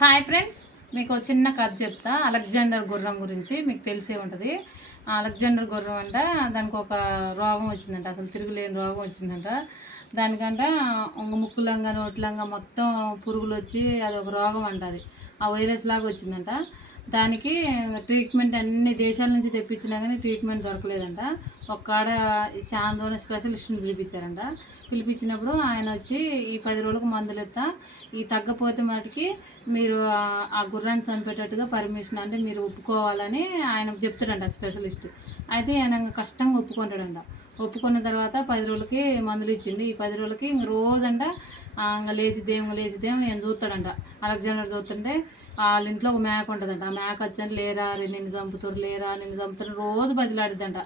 Hi friends మీకు చిన్న కథ చెప్తా. అలెగ్జాండర్ గుర్రం గురించి మీకు తెలిసే ఉంటుంది. ఆ అలెగ్జాండర్ గుర్రం అంట దానికి ఒక రోగం వచ్చిందంట. అసలు తిరుగులేని రోగం వచ్చిందంట. దానికంట ఒక ముక్కులంగా నోట్లంగా మొత్తం పురుగులు వచ్చి అది ఒక రోగం అంట అది. ఆ వైరస్ లాగా వచ్చిందంట. దానికి ట్రీట్మెంట్ అన్ని దేశాల నుంచి తెప్పించినా కానీ ట్రీట్మెంట్ దొరకలేదంట. ఒక్కడ కాడ చాందోన స్పెషలిస్ట్ని పిలిపించారంట. పిలిపించినప్పుడు ఆయన వచ్చి ఈ పది రోజులకు మందులు ఇస్తా ఈ తగ్గపోతే మటుకి మీరు ఆ- గుర్రాన్ని చనిపెట్టేట్టుగా పర్మిషన్ అంటే మీరు ఒప్పుకోవాలని ఆయన చెప్తాడంట స్పెషలిస్ట్. అయితే ఆయన కష్టంగా ఒప్పుకుంటాడంట. ఒప్పుకున్న తర్వాత పది రోజులకి మందులు ఇచ్చింది ఈ పది రోజులకి ఇంక రోజంట లేచి ఇంక లేచిద్దేం ఇంక నేను చూస్తాడంట. అలెగ్జాండర్ చూస్తుంటే వాళ్ళ ఇంట్లో ఒక మేక ఉంటుందంట. ఆ మేక వచ్చాను లేరా నిన్ను చంపుతారు లేరా నిన్ను చంపుతారు రోజు బతిలాడిద్దంట.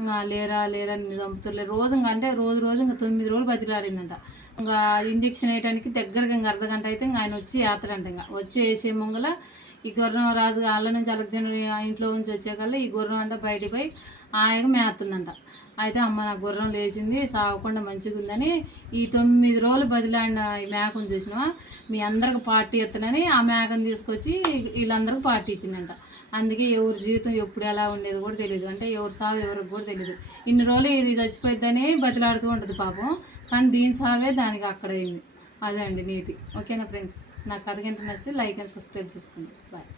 ఇంకా లేరా లేరా నిన్ను చంపుతారు లేరు రోజు ఇంకా అంటే రోజు రోజు ఇంకా తొమ్మిది రోజులు బతిలాడిందంట. ఇంకా ఇంజక్షన్ వేయడానికి దగ్గరగా ఇంకా అర్ధగంట అయితే ఇంకా ఆయన వచ్చి యాత్రంట ఇంకా. వచ్చి వేసే ముంగల ఈ గుర్రం రాజు వాళ్ళ నుంచి అలెగ్జాండర్ ఇంట్లో నుంచి వచ్చేకల్లా ఈ గుర్రం అంట బయటికి పోయి ఆయన మేస్తుందంట అయితే అమ్మ నా గుర్రం లేచింది సాగకుండా మంచిగా ఉందని ఈ తొమ్మిది రోజులు బదిలాడిన ఈ మేకను చూసినావా? మీ అందరికి పార్టీ ఇస్తానని ఆ మేకను తీసుకొచ్చి వీళ్ళందరికీ పార్టీ ఇచ్చిందంట. అందుకే ఎవరి జీవితం ఎప్పుడు ఎలా ఉండేది కూడా తెలియదు అంటే ఎవరి సాగు ఎవరికి కూడా తెలియదు ఇన్ని రోజులు ఇది చచ్చిపోయిద్దని బతిలాడుతూ ఉంటుంది పాపం. కానీ దీని సావే దానికి అక్కడ అయింది అదే అండి నీతి ఓకేనా ఫ్రెండ్స్? నా కథ నచ్చితే లైక్ అండ్ సబ్స్క్రైబ్ చేసుకోండి. బాయ్.